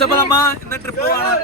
ഇന്ന് ട്രിപ്പ് പോകണം.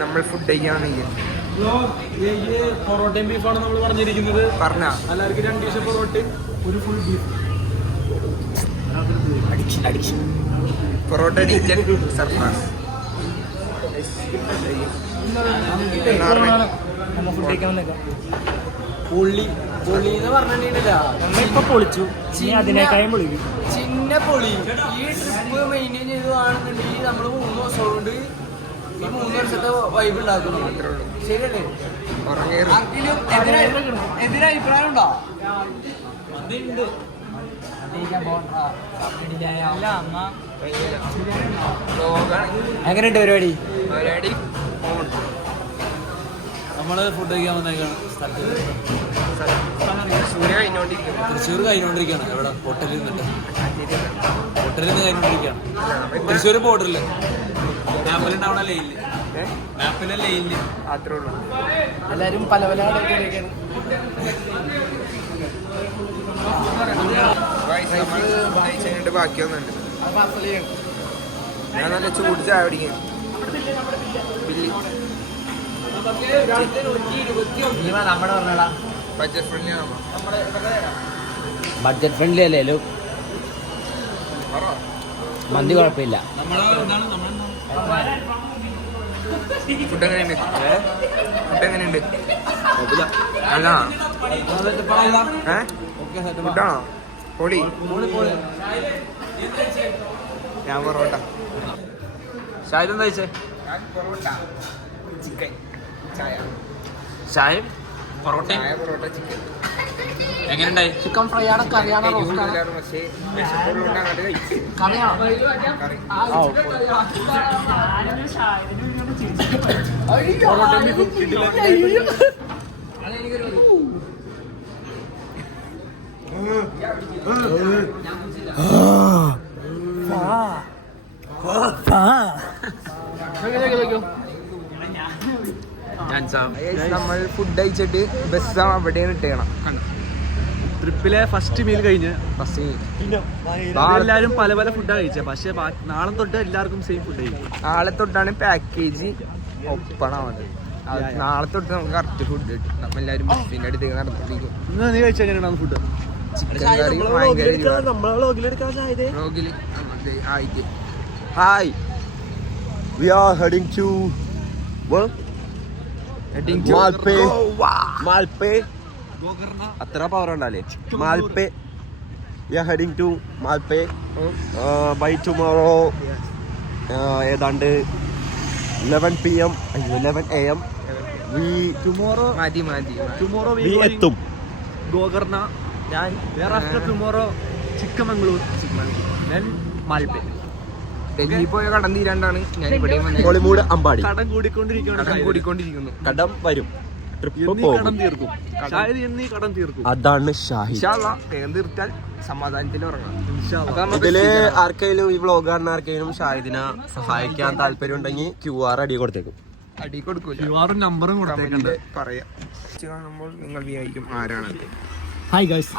നമ്മൾ ഫുഡ് കഴിക്കാൻ പൊറോട്ടയും ബീഫാണ് നമ്മൾ പറഞ്ഞിരിക്കുന്നത്. പറഞ്ഞ എല്ലാവർക്കും 2 ഡിഷ് പൊറോട്ടയും ഒരു full beef. Parotta chicken surprise. Food കഴിക്കാൻ വന്നേക്കാം. പൊള്ളി പൊള്ളി എന്ന് പറഞ്ഞിട്ടില്ല, നമ്മളിപ്പോ പൊളിച്ചു. അതിനേക്കാളും പൊളിക്കും. ചിന്ന പൊളി. ഈ ട്രിപ്പ് മെയിൻറ്റെയിൻ ചെയ്തതാണെന്നുണ്ടെങ്കിൽ നമ്മൾ 3 ദിവസം കൊണ്ട് ഈ 3 വർഷത്തെ വൈബ് ഉണ്ടാക്കുന്നു. ശരിയല്ലേ? എതിരഭിപ്രായം ഉണ്ടോ? എങ്ങനെയുണ്ട് പരിപാടി? നമ്മള് ഫുഡ് കഴിക്കാൻ വന്നേക്കാണ് സ്ഥലത്ത്. തൃശ്ശൂർ കഴിഞ്ഞോണ്ടിരിക്കുകയാണ്. എവിടെ? ഹോട്ടലിൽ നിന്നിട്ട് കഴിഞ്ഞോണ്ടിരിക്കുകയാണ്. തൃശ്ശൂർ ബോർഡറില് മാപ്പിലുണ്ടാവണ ലൈനില്. മാപ്പിലെ ലൈനില് അത്രേ ഉള്ളൂ. എല്ലാരും പല പല ബാക്കി വന്നിട്ടുണ്ട്. ഞാൻ നല്ല ചൂട് ചായ പിടിക്കും. ബഡ്ജറ്റ് ഫ്രണ്ട്ലി അല്ലേ? മന്തി കുഴപ്പമില്ല. ഫുഡ് എങ്ങനെയുണ്ട്? നല്ലതാണോ? ഫുഡാണോ? പൊളി. ഞാൻ പൊറോട്ട. ഷായത് എന്താ കഴിച്ചേ? പൊറോട്ട ചിക്കൻ ചായ. ചായയും പൊറോട്ടയും. പൊറോട്ട ചിക്കൻ എങ്ങനെയുണ്ടായി? ചിക്കൻ ഫ്രൈ ആണോ കറിയാണോ? പക്ഷേ വിശപ്പുള്ളതുകൊണ്ട് അങ്ങോട്ട് കഴിച്ചു. നമ്മൾ ഫുഡ് കഴിച്ചിട്ട് ബസ് അവിടെയാണ് ഇട്ടേണം. ട്രിപ്പിലെ ഫസ്റ്റ് മീൽ കഴിഞ്ഞ് എല്ലാവരും പല പല ഫുഡാണ് കഴിച്ചത്. പക്ഷെ നാളെ തൊട്ട് എല്ലാവർക്കും സെയിം ഫുഡ് കഴിക്കും. നാളെ തൊട്ടാണ് പാക്കേജ് ഒപ്പണാവുന്നത്. നാളെ തൊട്ട് നമുക്ക് കറക്റ്റ് ഫുഡ് കിട്ടും. നമ്മ എല്ലാവരും ബസ്സിന്റെ അടുത്തേക്ക് നടന്നിരിക്കും. നീ കഴിച്ചാൽ എങ്ങനെയാണ് ഫുഡ്? ചിക്കൻ കറി ആയിട്ട്. Hi, we are heading to Malpe. അത്ര പവർ ഉണ്ടല്ലേ? Malpe. We are heading to Malpe by tomorrow. ഏതാണ്ട് 11 PM 11 AM tomorrow we എത്തും. ഗോകർണ. ഞാൻ thereafter tomorrow Chikmagalur, then Malpe. Delhi പോയ കടം തീരാണ്ടാണ് ഞാൻ ഇവിടെ കോളിമൂട് അമ്പാടി. കടം കൂടിക്കൊണ്ടിരിക്കുന്നു. കടം വരും. ട്രിപ്പ് കടം പോകും. തീർക്കും. കടം തീർക്കും. അതാണ് ഷാഹി. വേഗം തീർത്താൽ സമാധാനത്തിൽ ഉറങ്ങാം. ഇതില് ആർക്കെങ്കിലും ഈ വ്ളോഗ് കാണുന്ന ആർക്കെങ്കിലും ഷാഹിദിനെ സഹായിക്കാൻ താല്പര്യം ഉണ്ടെങ്കിൽ QR അടി കൊടുത്തേക്കും. അടി കൊടുക്കൂല, നമ്പറും കൊടുത്തേക്കുണ്ട്. പറയാം. കാണുമ്പോൾ നിങ്ങൾ വിചാരിക്കും ആരാണത്. ഹായ് ഗൈസ്,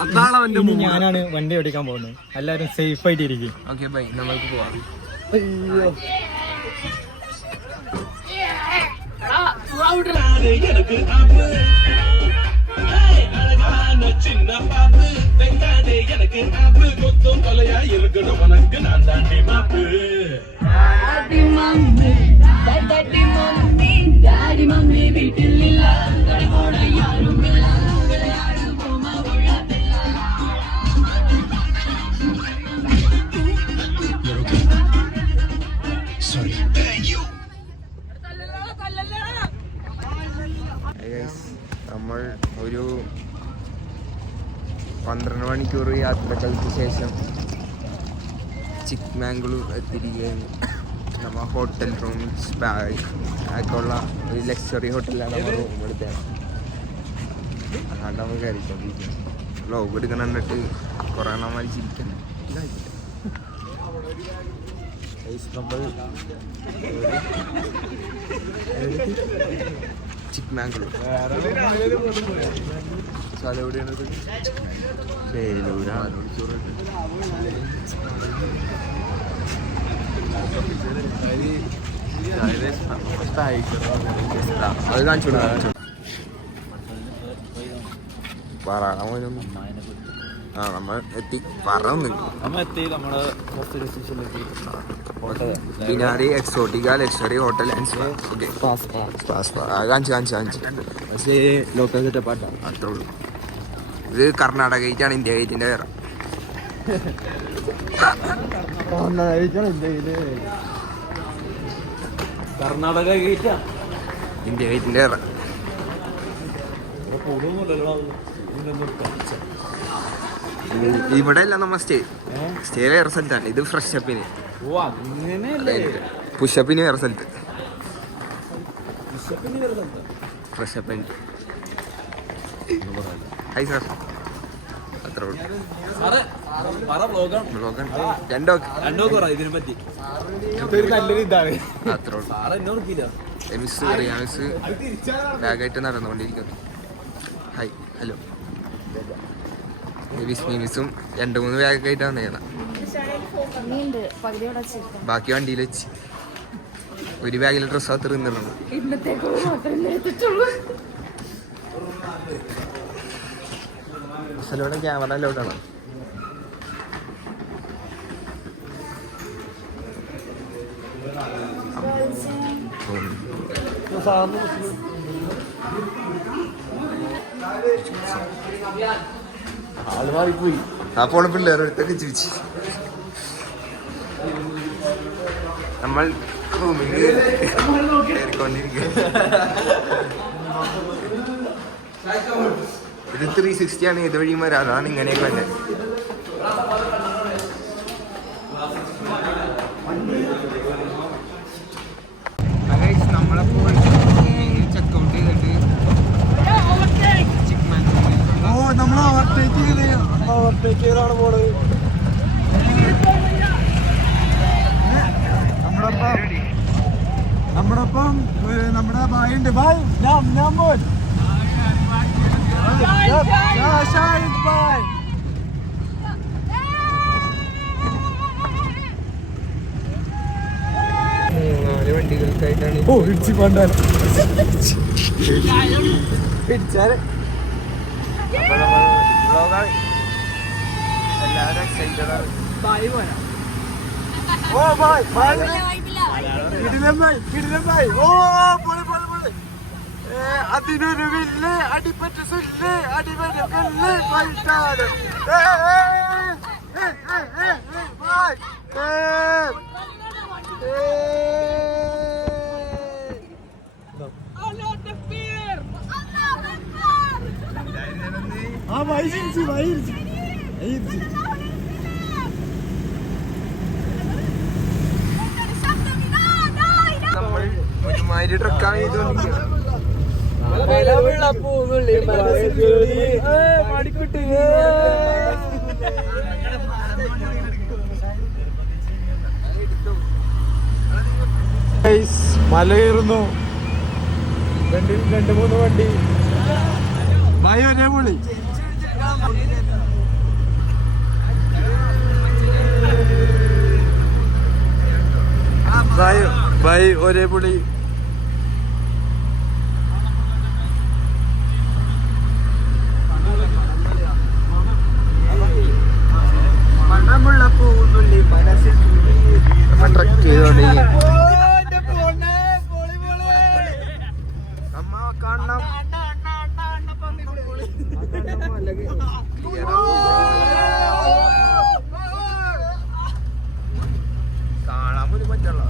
ഞാനാണ് വണ്ടി ഓടിക്കാൻ പോകുന്നത്. എല്ലാവരും സേഫ് ആയിട്ട് ഇരിക്കും. ഓക്കെ ബൈ, നമ്മൾക്ക് പോവാം. చిన్న పాపు వెంకటే எனக்கு ஆப்பு கொத்தும் கொலையா இருக்கணும் உனக்கு நான் தாண்டி மாப்பு Daddy, mommy, வீட்டில் இல்ல கடவோட யாரும் இல்ல விளையாடு போமா உழப்பில்ல Sorry. You. നമ്മൾ ഒരു 12 മണിക്കൂർ യാത്രകൾക്ക് ശേഷം ചിക്ക്മാംഗ്ലൂർ എത്തിയിരിക്കുകയാണ്. നമ്മൾ ഹോട്ടൽ റൂംസ് ഒക്കെ ഉള്ള ഒരു ലക്ഷറി ഹോട്ടലിലാണ് നമ്മൾ റൂം എടുത്തത്. അതാണ് നമ്മൾ കയറിക്കൊണ്ടിരിക്കുന്നത്. വ്ലോഗ് എടുക്കണം എന്നിട്ട് കുറേ നമ്മൾ ചിരിക്കണം. നമ്മൾ ചിക്ക്മാംഗ്ലൂർ സ്ഥലം എവിടെയാണ്? വേലൂരാണ്. അത് കാണിച്ചു ആ നമ്മൾ എത്തി പറഞ്ഞു. ബിനാരി എക്സോട്ടിക്ക ലക്ഷറി ഹോട്ടൽ കാണിച്ചു ലോക്കൽ സെറ്റപ്പാട്ടാണ്. അത്രേ ഉള്ളൂ. ഇത് കർണാടക ഗേറ്റാണ്, ഇന്ത്യ ഗേറ്റിന്റെ വേറെ. കർണാടക ഗേറ്റാ, ഇന്ത്യ ഗേറ്റിന്റെ വേറെ. ഇവിടെ അല്ല നമ്മ സ്റ്റേ വേറെ സ്ഥലത്താണ്. ഇത് ഫ്രഷ് അപ്പിന്, പുഷപ്പിന് വേറെ സ്ഥലത്ത്. ഫ്രഷ് അപ്പിന് ഹായ് സാർ. അത്ര ബാഗായിട്ട് നടന്നുകൊണ്ടിരിക്കുന്നു. Hi hello. മിനിസും 2-3 ബാഗായിട്ടാണ് ചെയ്യണം. ബാക്കി വണ്ടിയിൽ വെച്ച് ഒരു ബാഗിൽ ഡ്രസ്സ് അത്ര നിന്നിട്ടുണ്ട്. അസലോടെ ക്യാമറ ലോട്ടാണ്. അപ്പോൾ പിള്ളേരടുത്തൊക്കെ ചോദിച്ചു. നമ്മൾ റൂമിൽ കയറിക്കൊണ്ടിരിക്കുക. ഇത് 360 ആണ്. ഇത് വഴി വരാം. അതാണ് ഇങ്ങനെയൊക്കെ തന്നെ. നമ്മളപ്പോൾ ചെക്കൗട്ട് ചെയ്തിട്ട് നമ്മൾ ഓവർടേക്ക് ചെയ്താണ് പോണത്. നമ്മടൊപ്പം നമ്മുടെ ഭായിണ്ട്. ഭായ് ഞാൻ പോൻ വണ്ടികൾക്കായിട്ടാണ് ഇടിച്ചു കൊണ്ടാണ് പിടിച്ചാല്. അപ്പൊ നമ്മൾ വ്ളോഗാണ്. എല്ലാവരും എക്സൈറ്റഡ് ആണ്. ഓ ഭായ് കിടിലമായി. ഓ പൊളി. അതിനൊരു വില്ല് അടിപ്പറ്റ സുല്ല് അടിവരും കല്ല് പൈട്ടാട്. നമ്മൾ ഒരുമാതിരി ട്രക്കാണ് ചെയ്തുകൊണ്ടിരിക്കുന്നത്. മല കയറുന്നു. 2-3 വണ്ടി. ഭായ് ഒരേ പൊളി. ഭായ് ഒരേ പൊളി. ട്രക്ക് ചെയ്തോണ്ടിരിക്കും. കാണാൻ പോലും പറ്റുള്ള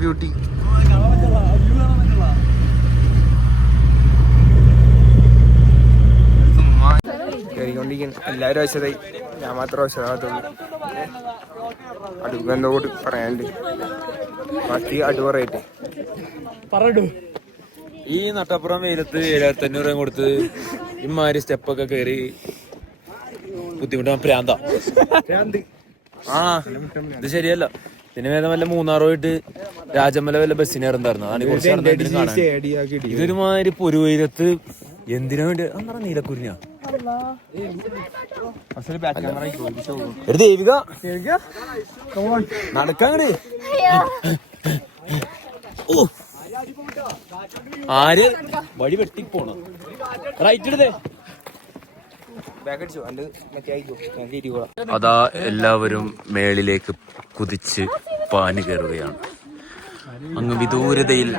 ബ്യൂട്ടി. കയറിക്കൊണ്ടിരിക്കുന്നു. എല്ലാവരും വശതായി, ഞാൻ മാത്രം വശതാകത്തുള്ളൂ. അടുപ്പ് എന്തോ കൂടി പറയാനുണ്ട്, ബാക്കി അടുപ്പ് പറയട്ടെ. പറയൂ. ഈ നട്ടപ്പുറം വെയിലത്ത് 7500 കൊടുത്ത് ഇമാതിരി സ്റ്റെപ്പൊക്കെ കയറി ബുദ്ധിമുട്ടാൻ പ്രാന്ത. ആ ഇത് ശരിയല്ല. ഇതിന് വേദം വല്ല മൂന്നാർ പോയിട്ട് രാജമല വല്ല ബസ്സിന് ഇറന്നായിരുന്നു. അതാണ് കുറച്ച് കാണാൻ. ഇതൊരുമാതിരി പൊരുവയിലത്ത് എന്തിനാ വേണ്ടി അന്നേരം നീലക്കുരിഞ്ഞ ഒരു ദേവിക നടക്കാങ്ങട്. ഓ ആര് വഴി വെട്ടിപ്പോണ റൈറ്റ് എടുത്തേ. അതാ എല്ലാവരും മേളിലേക്ക് കുതിച്ച് പാനി കയറുകയാണ്. അങ്ങ് വിദൂരതയിൽ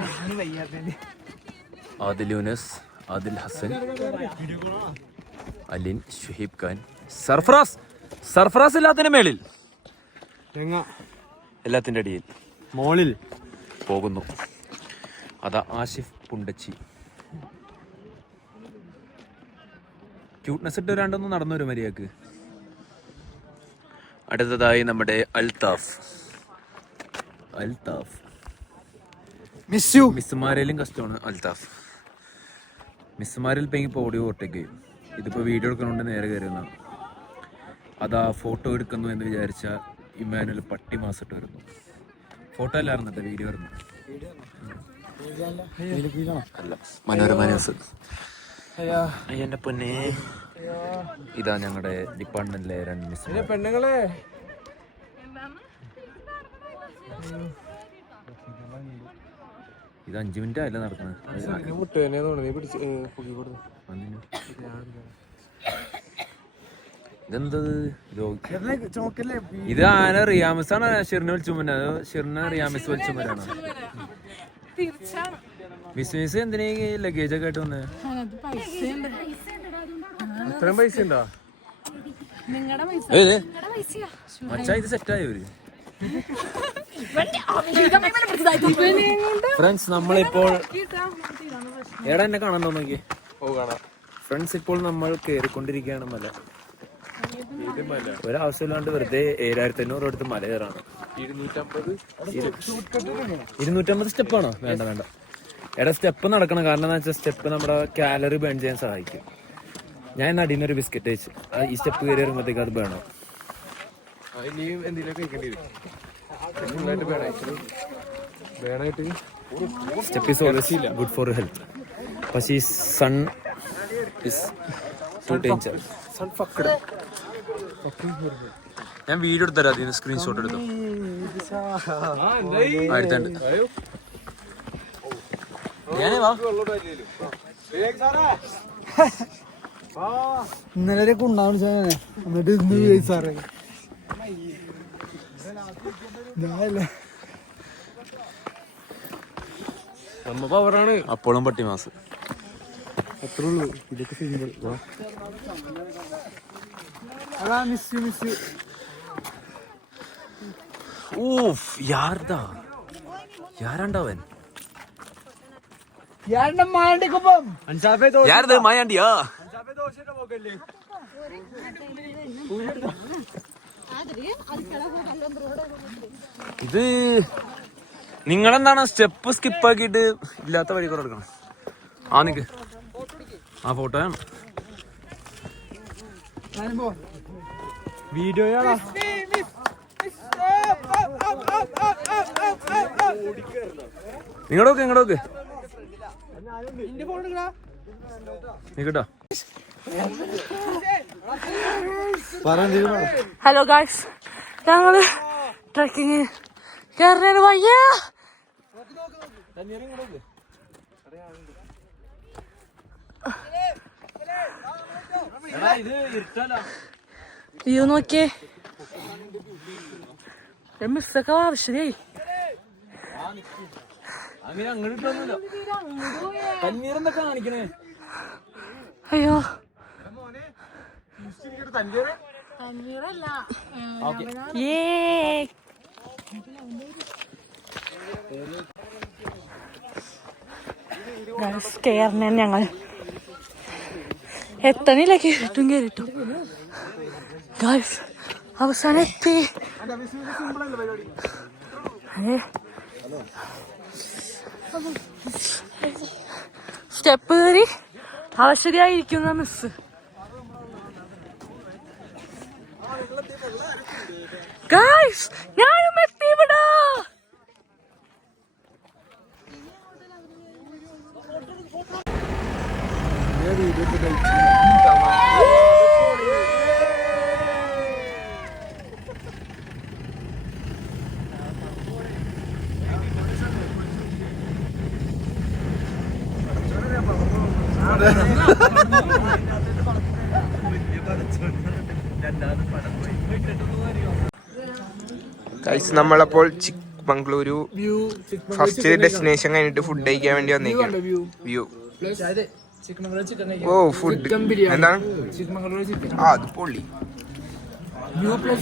ആദിൽ യൂനസ്, ആദിൽ ഹസൻ, അലിൻ, ഷുഹീബ് ഖാൻ, സർഫറാസ് എല്ലാത്തിന്റെ മേളിൽ, എല്ലാത്തിന്റെ അടിയിൽ മോളിൽ പോകുന്നു. അതാ ആഷിഫ് പുണ്ടച്ചി ക്യൂട്ട്നെസ് ഇട്ട് രണ്ടൊന്നും നടന്നു വരും മര്യാദക്ക്. അടുത്തതായി നമ്മുടെ അൽത്താഫ് മിസ്സുമാരേലും കഷ്ടമാണ്. അൽത്താഫ് മിസ്സുമാരിൽ പെങ്ങി ഇപ്പോൾ ഓഡിയോ ഓട്ടേക്ക് ഇതിപ്പോൾ വീഡിയോ എടുക്കണോണ്ട് നേരെ കയറുന്ന. അതാ ഫോട്ടോ എടുക്കുന്നു എന്ന് വിചാരിച്ച ഇമ്മാനുവൽ പട്ടി മാസിട്ട് വരുന്നു. ഫോട്ടോ അല്ലായിരുന്നു കേട്ടോ, വീഡിയോ വരുന്നു. അല്ല, മനോരമ ന്യൂസ്. എന്റെ പൊന്നെ, ഇതാ ഞങ്ങളുടെ ഡിപ്പാർട്ട്മെന്റിലെ 2 മിസ് പെണ്ണുങ്ങളെ. ഇത് 5 മിനിറ്റ് ആയില്ല നടക്കുന്നത്. ഇതെന്തത് ഇത് ആന റിയാമിസ് ആണ് ഷിറിനെ വിളിച്ചു മുന്നേ. അത് ഷിറിനെ റിയാമിസ് വിളിച്ചു പോരാണ്. മിസ് എന്തിനാ ലഗേജ് ഒക്കെ ആയിട്ട് വന്നേ? അത്രയും പൈസ ഉണ്ടോ? മച്ചാ ഇത് സെറ്റായവര്. ഫ്രണ്ട്സ് നമ്മളിപ്പോൾ എടാ എന്നെ കാണാൻ തോന്നിക്ക്. ഫ്രണ്ട്സ് ഇപ്പോൾ നമ്മൾ കയറിക്കൊണ്ടിരിക്കുകയാണ് മല. ഒരാവശ്യമില്ലാണ്ട് വെറുതെ 7500 എടുത്ത് മല കയറാണ്. 250 സ്റ്റെപ്പാണോ? വേണ്ട എടാ സ്റ്റെപ്പ് നടക്കണം. കാരണം എന്താ വെച്ചാൽ സ്റ്റെപ്പ് നമ്മുടെ കാലറി ബേൺ ചെയ്യാൻ സഹായിക്കും. ഞാൻ നടിന്നൊരു ബിസ്ക്കറ്റ് വെച്ച് ഈ സ്റ്റെപ്പ് കയറി വരുമ്പോഴത്തേക്ക് അത് വേണം. Step is always good for health. പക്ഷേ ഈ സൺ ഇസ് ടു ഡേഞ്ചർ. ഞാൻ വീഡിയോ എടുത്തരാം, അതിന് സ്ക്രീൻഷോട്ട് എടുത്തു. ഇന്നലെ ഉണ്ടാവും എന്നിട്ട് ഇന്ന് സാറേ പവറാണ്. അപ്പോഴും പട്ടി മാസ് അത്രേ ഉള്ളൂ. ഇതൊക്കെ സിമ്പിൾ. മിസ് ഊഫ് യാരാണ്ടവൻ യാരത് മായാണ്ടിയാ? ഇത് നിങ്ങളെന്താണ് സ്റ്റെപ്പ് സ്കിപ്പ് ആക്കിയിട്ട് ഇല്ലാത്ത വഴി കൂടെ എടുക്കണം? ആ നിക്ക് ആ ഫോട്ടോയാണ് വീഡിയോയാണോ? നിങ്ങടോക്ക് നിക്കട്ടോ. ഹലോ ഗായ്സ്, ഞങ്ങള് ട്രക്കിങ് കയറുന്നതിന് വയ്യ. വ്യൂ നോക്കിയേ. മിസ്സൊക്കെ ആവശ്യമായി. അങ്ങനെ അങ്ങോട്ട് ഇട്ടൊന്നുമില്ല. കണ്ണീരെന്തൊക്കെ കാണിക്കണേ? അയ്യോ കേറണ ഞങ്ങൾ എത്തണില്ല. കേറിട്ടും കേറിട്ടും ഗൈസ് അവസാനം എത്തി. സ്റ്റെപ്പ് കയറി അവശരിയായിരിക്കുന്ന മിസ്. ഗൈസ് ഞാനും എത്തിവിടാ. ഗൈസ് നമ്മളപ്പോൾ ചിക്മംഗ്ലൂരു ഫസ്റ്റ് ഡെസ്റ്റിനേഷൻ കഴിഞ്ഞിട്ട് ഫുഡ് കഴിക്കാൻ വേണ്ടി വന്നേക്കാം. വ്യൂ ഓ ഫുഡ് എന്താണ്? ആ അത് പൊള്ളി.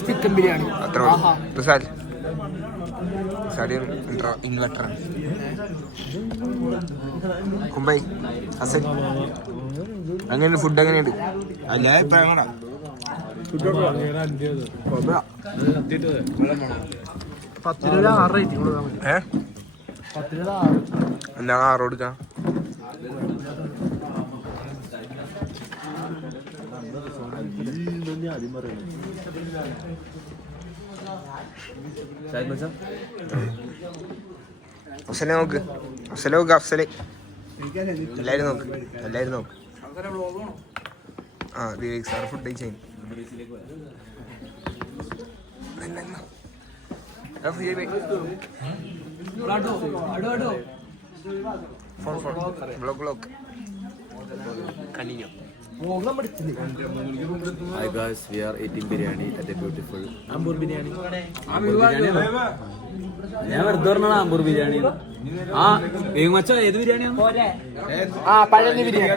ചിക്കൻ ബിരിയാണി അത്ര ഇൻവെർട്ടർ കുമ്പൈ അസൽ അങ്ങനെ ഫുഡ് എങ്ങനെയുണ്ട്? അല്ല അഭിപ്രായം എന്താ 6 കൊടുക്കാം? അഫ്സലെ നോക്ക്, അഫ്സലെ നോക്ക്, അഫ്സലെ എല്ലാരും നോക്ക്, എല്ലാരും നോക്ക്. ആ വിവേക് സാർ ഫുഡ് കഴിച്ചു. Block continue. Hi guys, we are eating biryani at a beautiful Ambur biryani. ഞാൻ വെറുതെ പറഞ്ഞാണ് അമ്പൂർ ബിരിയാണി. ആ മച്ചാ ഏത് ബിരിയാണിയാണ്? Palani biryani.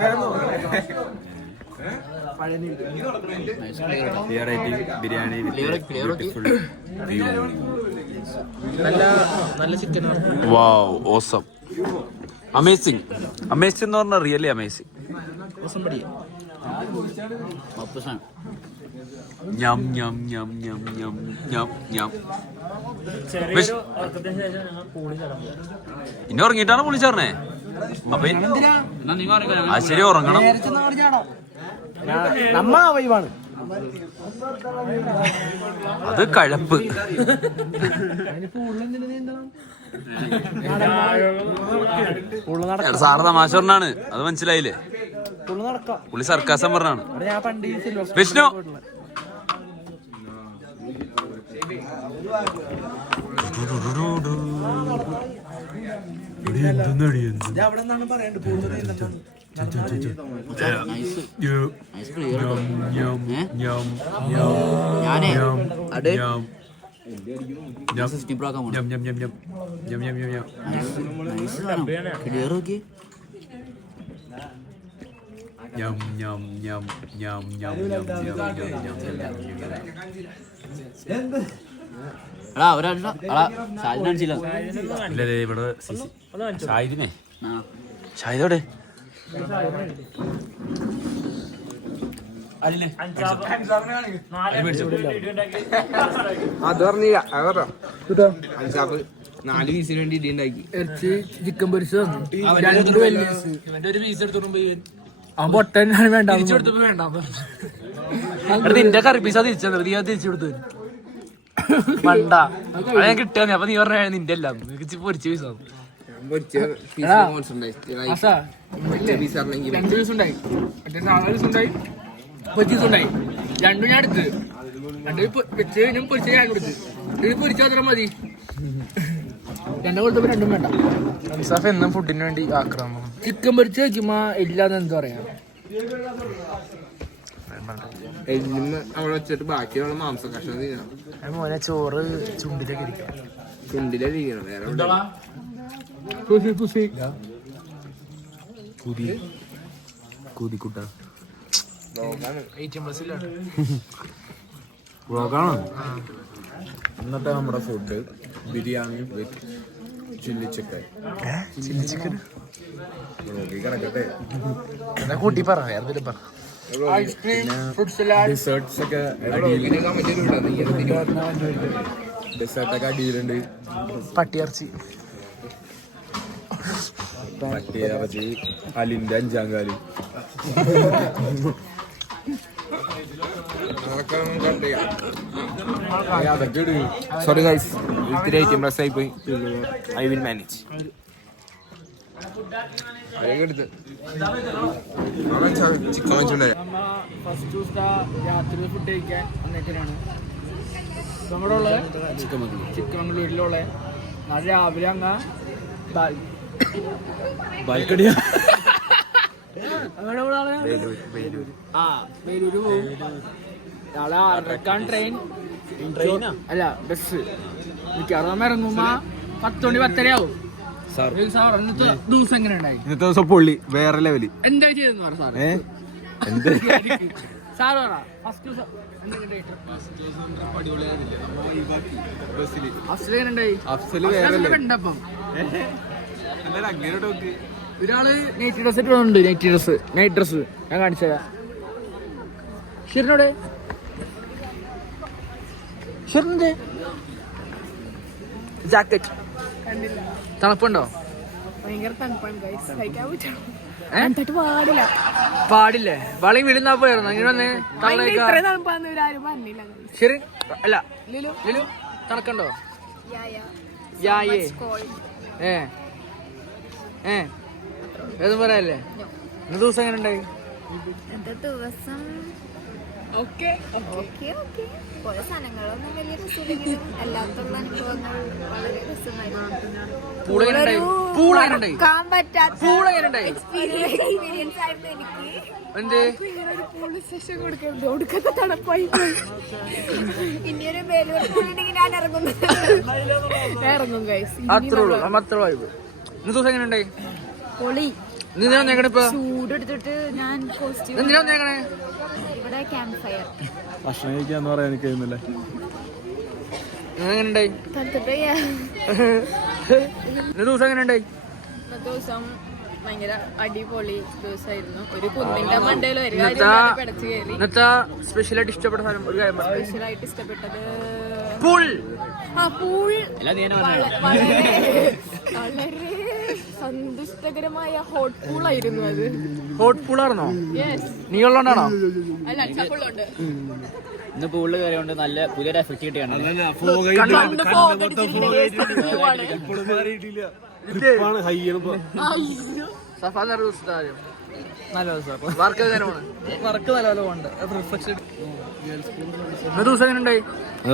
We are eating biryani with a beautiful view. നല്ല chicken. Wow, awesome. Amazing. Amazing എന്ന് പറഞ്ഞാൽ റിയലി അമേസിംഗ്. ഞം ഞം ഞം ഞം ഞം ഞം ഞം. ഇനി ഉറങ്ങിയിട്ടാണ് വിളിച്ചറിഞ്ഞേ. അപ്പൊ ആ ശരി ഉറങ്ങണം. അത് കഴപ്പ്. സാറ് തമാശ പറഞ്ഞാണ്, അത് മനസ്സിലായില്ലേ? പുള്ളി സർക്കാസം പറഞ്ഞാണ്. വിഷ്ണു ഇവിടെ ഷാഹിദിനെ ഷാഹിദോടെ അത് പറഞ്ഞില്ല. അത് പറ. അൻസാബ് 4 പീസിന് വേണ്ടി ഇടിയുണ്ടാക്കി. ഇറച്ചി ചിക്കൻ പൊരിച്ചു തന്നു. 2 വലിയ പീസ് എടുത്തോണ്ട് പോയി. അവൻ പൊട്ടനാണ് വേണ്ട തിരിച്ചെടുത്തപ്പോ വേണ്ട. നിന്റെ കറി പീസ തിരിച്ചു തിരിച്ചു കൊടുത്തു. വേണ്ട അത് ഞാൻ കിട്ടിയാ. അപ്പൊ നീ പറഞ്ഞ നിന്റെ അല്ല, പൊരിച്ച പീസാ. 2 പീസ് ഉണ്ടായി, മറ്റേ 4 പീസ് ഉണ്ടായി, പൊരിച്ച ഉണ്ടായി. 2 ഞാൻ എടുത്ത് 2 വെച്ച് ഞാൻ പൊരിച്ച ഞാൻ കൊടുത്ത്. ഇത് പൊരിച്ച മാത്രം മതി. 2 കൊടുത്തപ്പോ 2 വേണ്ട. അൻസാഫ് എന്നും ഫുഡിന് വേണ്ടി ആക്രമണം. ചിക്കൻ പൊരിച്ച് വെക്കുമ്പോ ഇല്ലാന്ന് എന്താ പറയാ? എല്ലിന്ന് അവിടെ വെച്ചിട്ട് ബാക്കിയുള്ള മാംസം കഷ്ണം തിന്നണം. മോനെ ചോറ് ചുണ്ടിലൊക്കെ ഇരിക്കണം. ചുണ്ടിലിരിക്കണം വേറെ എവിടെ. കൂതിക്കുട്ട നോക്കാണ്. 18+ വ്ളോഗാണോ? ഇന്നത്തെ നമ്മുടെ ഫുഡ് ബിരിയാണി വിത്ത് ചില്ലി ചിക്കൻ. ചില്ലി ചിക്കൻ കിടക്കട്ടെ. എന്നാ കൂട്ടി പറ, എന്തെങ്കിലും പറ. ഡിസേർട്സ് ഒക്കെ ഡെസേർട്ട് ഒക്കെ അടിയിലുണ്ട്. പട്ടിയിറച്ചി, പട്ടിയിറച്ചി, അലിന്റെ 5ാം കാലി. അതൊക്കെ ഇട്. സോറി ഗൈസ്, ഇത്തിരി 18+ ആയി പോയി. I will manage. അതൊക്കെ എടുത്ത് ചിക്കൻ വെച്ചോളെ. ഫസ്റ്റ് ദിവസത്തെ രാത്രി ഫുഡ് കഴിക്കാൻ വന്നേക്കാനാണ്. നമ്മുടെ ഉള്ള ചിക്കമംഗളൂരിലുള്ള നാളെ രാവിലെ അങ്ങ് ബാൽക്കണിയാ വേലൂര് പോകും. നാളെ 6:30 ട്രെയിൻ. അല്ല ബസ്. മിക്കവാറും ഇറങ്ങുമ്പോ 10 മണി 10:30 ആവും. സാർ ഇന്നത്തെ ദിവസം എങ്ങനെ ഉണ്ടായി? ഇന്നത്തെ ദിവസം പൊള്ളി, വേറെ ലെവല്. എന്താ ചെയ്തെന്ന് പറ സാർ. എന്ത് സാർ പറ ഫസ്റ്റ് ദിവസം കണ്ടപ്പം ഒരാള് നൈറ്റ് ഡ്രസ് ഇട്ട് വന്നിട്ടുണ്ട്. നൈറ്റ് ഡ്രസ് ഞാൻ കാണിച്ചതാ. ഷിറിനോടെ ഷിറിന്റെ ജാക്കറ്റ് തണുപ്പുണ്ടോ? ഭയങ്കര തണുപ്പാണ് ഗൈസ്, സഹിക്കാൻ പാടില്ല. പാടില്ലേ? വളയും വീഴുന്നാ പോയായിരുന്നു. ഇങ്ങനെ വന്ന് ഇത്ര തണുപ്പാന്ന് ഇവരാരും പറഞ്ഞില്ല. ശരി അല്ല ലിലു തണുക്കുണ്ടോ? യായേ ഏതും പറയല്ലേ? ഇന്ന് ദിവസം എങ്ങനെ ഉണ്ടായി? ഇന്നത്തെ ദിവസം ഓക്കെ കുറെ സാധനങ്ങളൊന്നും വലിയ രസമില്ലെങ്കിലും അല്ലാത്തുള്ള അനുഭവങ്ങൾ വളരെ രസമായിരുന്നു. എക്സ്പീരിയൻസ് ആയിരുന്നു എനിക്ക്. പോലീസ് സ്റ്റേഷൻ കൊടുക്കരുത്, ഒടുക്കത്തെ തണുപ്പായി പോയി. ഇനിയൊരു വേലൂർ പോയിട്ടുണ്ടെങ്കിൽ ഞാൻ ഇറങ്ങും ഗൈസ്. ദിവസം എങ്ങനെ ഉണ്ടായി? പൊളി. ചൂടെടുത്തിട്ട് ഞാൻ കോസ്റ്റ്യൂം ഇവിടെ ക്യാമ്പ് ഫയർ ഭക്ഷണം കഴിക്കാന്ന് പറയാൻ എനിക്ക് കഴിയുന്നില്ല. ദിവസം എങ്ങനെ ഉണ്ടായി? ദിവസം ഭയങ്കര അടിപൊളി ദിവസമായിരുന്നു. ഒരു കുന്നിന്റെ മണ്ടയിൽ ഇന്നത്തെ സ്പെഷ്യലായിട്ട് ഇഷ്ടപ്പെട്ട സാധനം ഒരു കാര്യം സ്പെഷ്യലായിട്ട് ഇഷ്ടപ്പെട്ടത് പൂൾ. വളരെ സന്തുഷ്ടകരമായ ഹോട്ട് പൂൾ ആയിരുന്നു. അത് ഹോട്ട് പൂളായിരുന്നോ? നീ ഉള്ളോണ്ടാണോ? അല്ല, ചപ്പുള്ളുണ്ട്. ഇന്ന് പൂളിൽ കയറിയോണ്ട് നല്ല പുതിയൊരു എഫക്ട് കിട്ടിയാണ്. വർക്ക് നല്ല പോണ്ട്. ദിവസം എങ്ങനെ ഉണ്ടായി?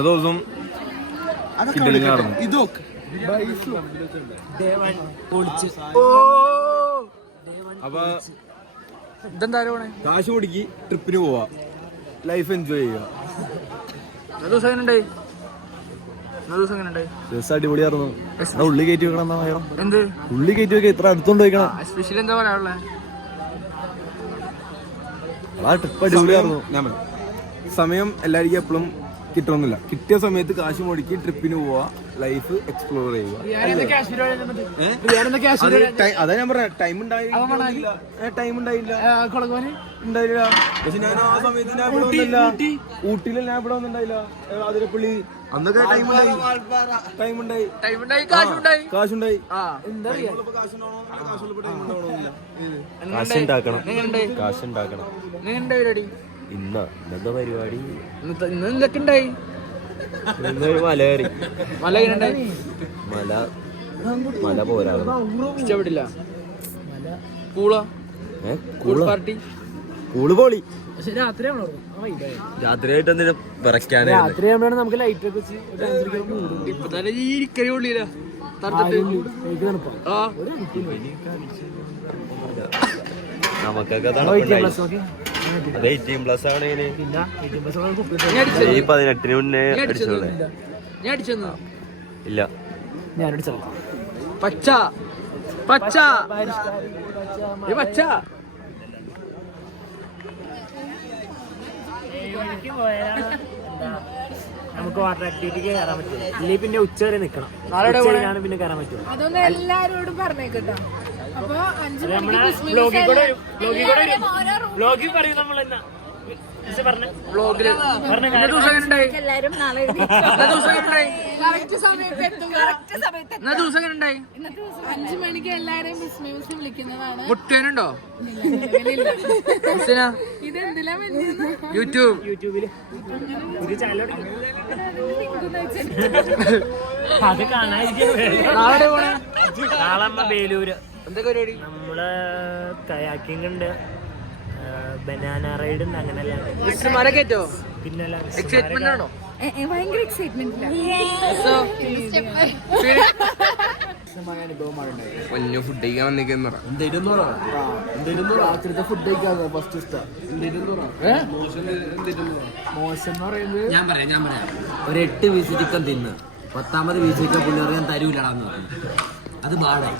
ദിവസം അപ്പൊ ഇതെന്തായാലും കാശ് മുടക്കി ട്രിപ്പിന് പോവാ, ലൈഫ് എൻജോയ് ചെയ്യുക. ദിവസം എങ്ങനെ ഉണ്ടായി? ദിവസം അടിപൊളിയായിരുന്നു. ഉള്ളി കയറ്റി വെക്കണം എന്നാ ഭയം. എന്ത് ഉള്ളി കയറ്റി വെക്കാം? ഇത്ര അടുത്തോണ്ട് വെക്കണം. സ്പെഷ്യൽ എന്താ പറയാനുള്ള? ആ ട്രിപ്പ് അടിപൊളിയായിരുന്നു. സമയം എല്ലാവർക്കും എപ്പോഴും കിട്ടണമെന്നില്ല. കിട്ടിയ സമയത്ത് കാശ് മുടക്കി ട്രിപ്പിന് പോവാ, ലൈഫ് എക്സ്പ്ലോർ ചെയ്യുക. അതാ ഞാൻ പറഞ്ഞ ടൈം ഉണ്ടായില്ല. പക്ഷെ ഞാൻ ആ സമയത്ത് ഞാൻ ഇവിടെ വന്നില്ല. ഊട്ടിയിൽ ഞാൻ ഇവിടെ വന്നിട്ടുണ്ടായില്ല. അതിരപ്പള്ളി അന്നൊക്കെ ടൈമുണ്ടായി, കാശുണ്ടായി. കാശുണ്ടാക്കണം. ഇന്നത്തെ പരിപാടി ഇന്ന് എന്തൊക്കെ ഉണ്ടായി? ഇന്നൊരു മല കയറി. മല പോരാ, ഇഷ്ടപ്പെട്ടില്ല. കൂളോ? പാർട്ടി കൂള് പോളി. പക്ഷെ രാത്രിയാണോ? രാത്രിയായിട്ട് എന്തിനാ വിറയ്ക്കാനേ? രാത്രിയാകുമ്പോഴാണ് നമുക്ക് ലൈറ്റ് ഒക്കെ വെച്ച് ഇപ്പൊ തന്നെ ഈ ഇരിക്കരി ഉള്ളില്ല നമുക്കൊക്കെ അത് 18+ ആണ് ഇങ്ങനെ. പിന്നെ 18+ കുപ്പി ഈ 18 മുന്നേ അടിച്ചോളെ. ഞാൻ അടിച്ചെന്നു ഇല്ല, ഞാൻ അടിച്ചത് പച്ച പച്ച പച്ച നമുക്ക് വാട്ടർ ആക്ടിവിറ്റിക്ക് കയറാൻ പറ്റും. ഇല്ലെങ്കിൽ പിന്നെ ഉച്ച വരെ നിൽക്കണം. നാളെ പിന്നെ കയറാൻ പറ്റും. അതൊന്നും എല്ലാരോടും പറഞ്ഞേക്കട്ടോ. അപ്പൊ 5 മണിക്ക് ബ്ലോഗിൽ പറയും നമ്മൾ എന്നാ എല്ലാരും നാളെ കറക്റ്റ് സമയത്ത് എത്തും. 5 മണിക്ക് എല്ലാരെയും ബിസ്മിസ് വിളിക്കുന്നതാണ്. മുട്ടേനുണ്ടോ ഇതെന്തിലാ യൂട്യൂബില് അത് കാണാതിരിക്കാൻ നാളെ ബേലൂര് എന്തൊക്കെ പരിപാടി? നമ്മള് കയാക്കിംഗ് ഉണ്ട്, ബനാന റൈഡ് ഉണ്ട്, അങ്ങനെല്ലാം. പിന്നെ എക്സൈറ്റ്മെന്റ് ആണോ? ഭയങ്കര എക്സൈറ്റ്മെന്റ് പൊന്നു ഫുഡ് കഴിക്കാൻ വന്നിരിക്കുന്ന ഫുഡ് കഴിക്കാതെ ഫസ്റ്റ് മോശം എന്ന് പറയുന്നത് ഞാൻ പറയാം ഒരു 8 പീസ് ചിക്കൻ തിന്ന് 10ാമത് പീസ് ചിക്കൻ പുള്ളി പറയാൻ തരൂലാന്ന് പറഞ്ഞു. അത് പാടായി.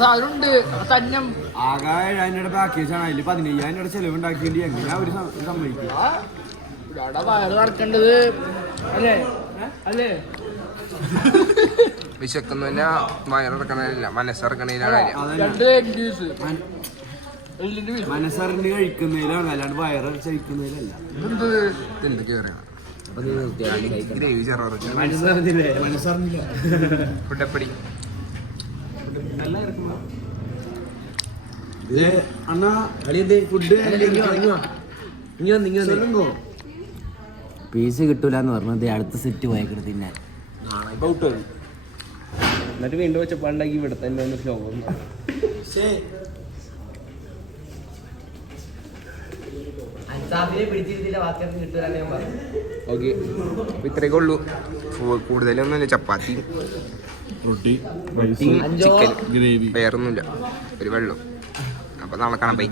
സാധനമുണ്ട് തന്നെ ആകെ 7,000 പാക്കേജാണ്. അതിൽ 15,000 ചെലവുണ്ടാക്കിയിട്ട് എങ്ങനെയാ ഒരു സമ്മതിക്കും? വയറ് നടക്കേണ്ടത് അല്ലേ അല്ലേ? വിശക്കുന്നതിന് വയറിറക്കണില്ല, മനസ്സിറക്കണില്ല കാര്യം. മനസ്സറിഞ്ഞ് കഴിക്കുന്നതിലാണ്, അല്ലാണ്ട് വയറിറച്ചിക്കുന്നതിലല്ല. എന്തൊക്കെ പറയണം? ഗ്രേവി ഫുഡപ്പടി അണ്ണാ ഫുഡ് പീസ് കിട്ടൂലെന്ന് പറഞ്ഞത് അടുത്ത സെറ്റ് പോയേക്കണ് തിന്നാൻ. എന്നിട്ട് വീണ്ടും വെച്ചപ്പാണ്ടാക്കി ഇവിടെ തന്നെ ഒന്ന് ശ്ലോകം. ഓക്കെ, അപ്പൊ ഇത്രയൊക്കെ ഉള്ളൂ. കൂടുതലൊന്നുമില്ല. ചപ്പാത്തി, റൊട്ടി, ചിക്കൻ, വേറൊന്നുമില്ല, ഒരു വെള്ളം. അപ്പൊ നാളെ കാണാം. ബൈ.